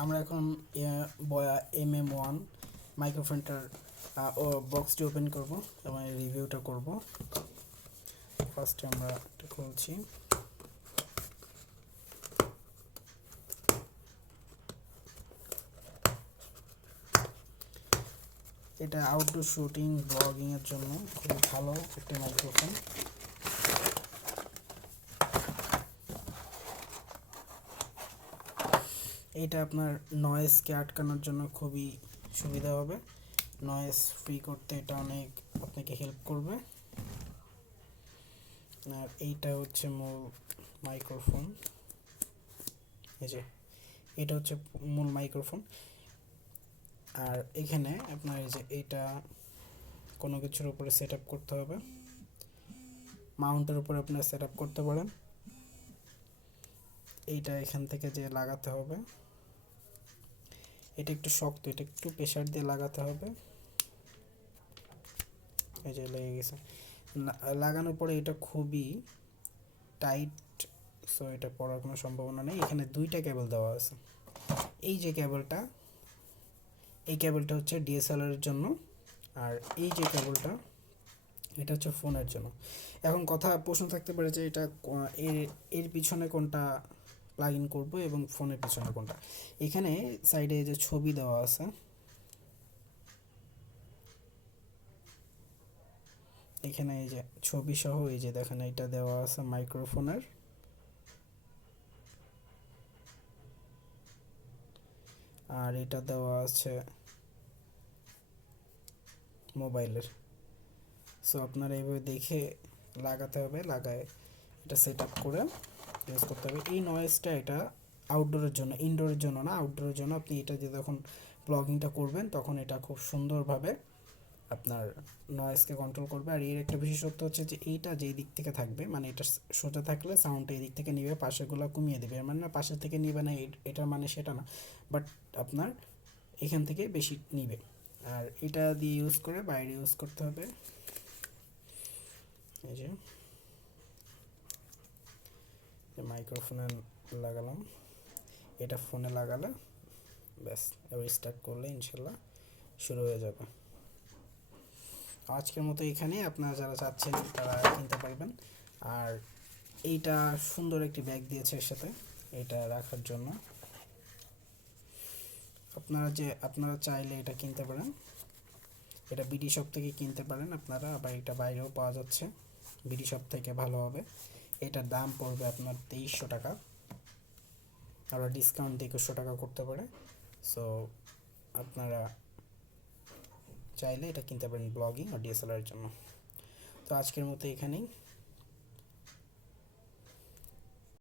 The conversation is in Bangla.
আমরা এখন বয়া MM1 মাইক্রোফোনটার বক্সটি ওপেন করব এবং রিভিউটা করব। ফার্স্টে আমরা এটা খুলছি। এটা আউটডোর শুটিং ব্লগিং এর জন্য খুব ভালো একটা মাইক্রোফোন। এটা আপনার নয়েজকে আটকানোর জন্য খুবই সুবিধা হবে। নয়েজ ফ্রি করতে এটা অনেক আপনাকে হেল্প করবে। আর এইটা হচ্ছে মূল মাইক্রোফোন। এই যে এটা হচ্ছে মূল মাইক্রোফোন। আর এখানে আপনার এই যে এটা কোনো কিছুর উপরে সেট আপ করতে হবে, মাউন্টের উপরে আপনারা সেট আপ করতে পারেন। এইটা এখান থেকে যে লাগাতে হবে, এটা একটু শক্ত, এটা একটু প্রেসার দিয়ে লাগাতে হবে। এই যে লেগে গেছে। লাগানোর পরে এটা খুবই টাইট, সো এটা পড়ার কোনো সম্ভাবনা নেই। এখানে দুইটা কেবল দেওয়া আছে। এই যে কেবলটা, এই কেবলটা হচ্ছে DSLR এর জন্য, আর এই যে কেবলটা এটা হচ্ছে ফোনের জন্য। এখন প্রশ্ন থাকতে পারে যে এটা এর পিছনে কোনটা প্লাগ ইন করবো এবং ফোনের পিছনে কোনটা। এখানে সাইডে যে ছবি দেওয়া আছে, এখানে এই যে ছবি সহ এই যে দেখেন এটা দেওয়া আছে মাইক্রোফোনের, আর এটা দেওয়া আছে মোবাইলের। সো আপনারা এইভাবে দেখে লাগাতে হবে, লাগায় এটা সেট আপ করে ইউজ করতে হবে। এই নয়েজটা এটা আউটডোরের জন্য, ইনডোরের জন্য না, আউটডোরের জন্য। আপনি এটা যে যখন ব্লগিংটা করবেন তখন এটা খুব সুন্দরভাবে আপনার নয়েজকে কন্ট্রোল করবে। আর এর একটা বিশেষত্ব হচ্ছে যে এইটা যেই দিক থেকে থাকবে, মানে এটা সোজা থাকলে সাউন্ডটা এই দিক থেকে নিবে, পাশেগুলো কমিয়ে দেবে। মানে না পাশে থেকে নিবে না এটার মানে সেটা না, বাট আপনার এখান থেকে বেশি নিবে। আর এটা দিয়ে ইউজ করে বাইরে ইউজ করতে হবে। এই যে মাইক্রোফোনে লাগালাম, এটা ফোনে লাগালে ব্যাস, এবার স্টার্ট করলে ইনশাল্লাহ শুরু হয়ে যাবে। আজকের মতো এখানেই, আপনারা যারা চাচ্ছেন তারা কিনতে পারবেন। আর এইটা সুন্দর একটি ব্যাগ দিয়েছে এর সাথে, এটা রাখার জন্য। আপনারা চাইলে এটা কিনতে পারেন, এটা বিডি শপ থেকে কিনতে পারেন আপনারা, আবার এটা বাইরেও পাওয়া যাচ্ছে, বিডি শপ থেকে ভালো হবে। এটার দাম পড়বে আপনার 2300 টাকা, আবার ডিসকাউন্ট দিয়ে 2100 টাকা করতে পারে। সো আপনারা চাইলে এটা কিনতে পারেন ব্লগিং ও DSLR এর জন্য। তো আজকের মতো এখানেই।